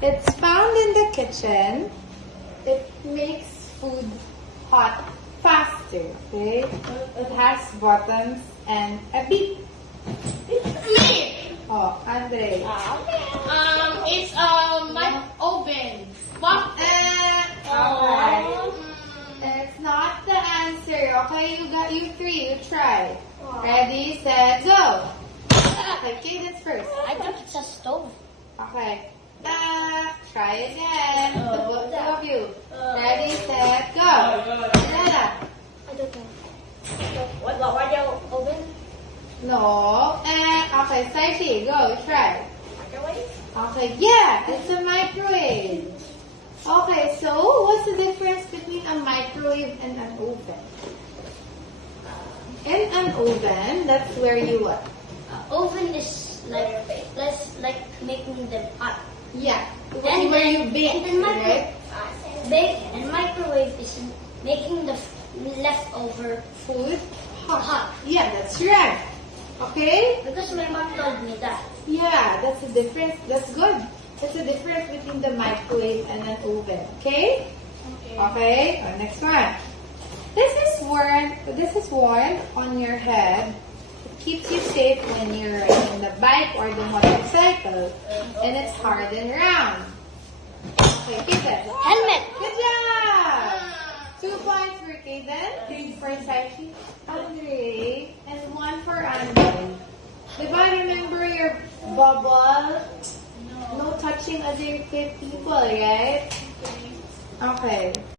It's found in the kitchen. It makes food hot faster, okay? It has buttons and a beep. Me. Oh, Andre. It's my oven. What? Okay. It's not the answer. Okay, you three. You try. Ready, set, go. Okay, that's first. I think it's a stove. Okay. Try again. The both of you. Ready, set, go. Nana. I don't know. What your oven? No. Okay, Saiki, go. Try. Microwave? Okay, yeah, it's a microwave. Okay, so what's the difference between a microwave and an oven? In an oven, that's where you what? Oven is like making them hot. Yeah, And where then- you bake, and right? Bake and microwave is making the leftover Food hot. hot. Yeah, that's right. Okay? Because my mom told me that. Yeah, that's the difference. That's good. That's the difference between the microwave and an oven. Okay? Okay. Next one. This is worn on your head. It keeps you safe when you're riding the bike or the motorcycle, and it's hard and round. Okay, Kaden. Helmet. Good job. 2 points for Kaden, 3 for Saiki, Andre, and 1 for Andre. Diba, remember your bubble? No touching other people, right? Okay.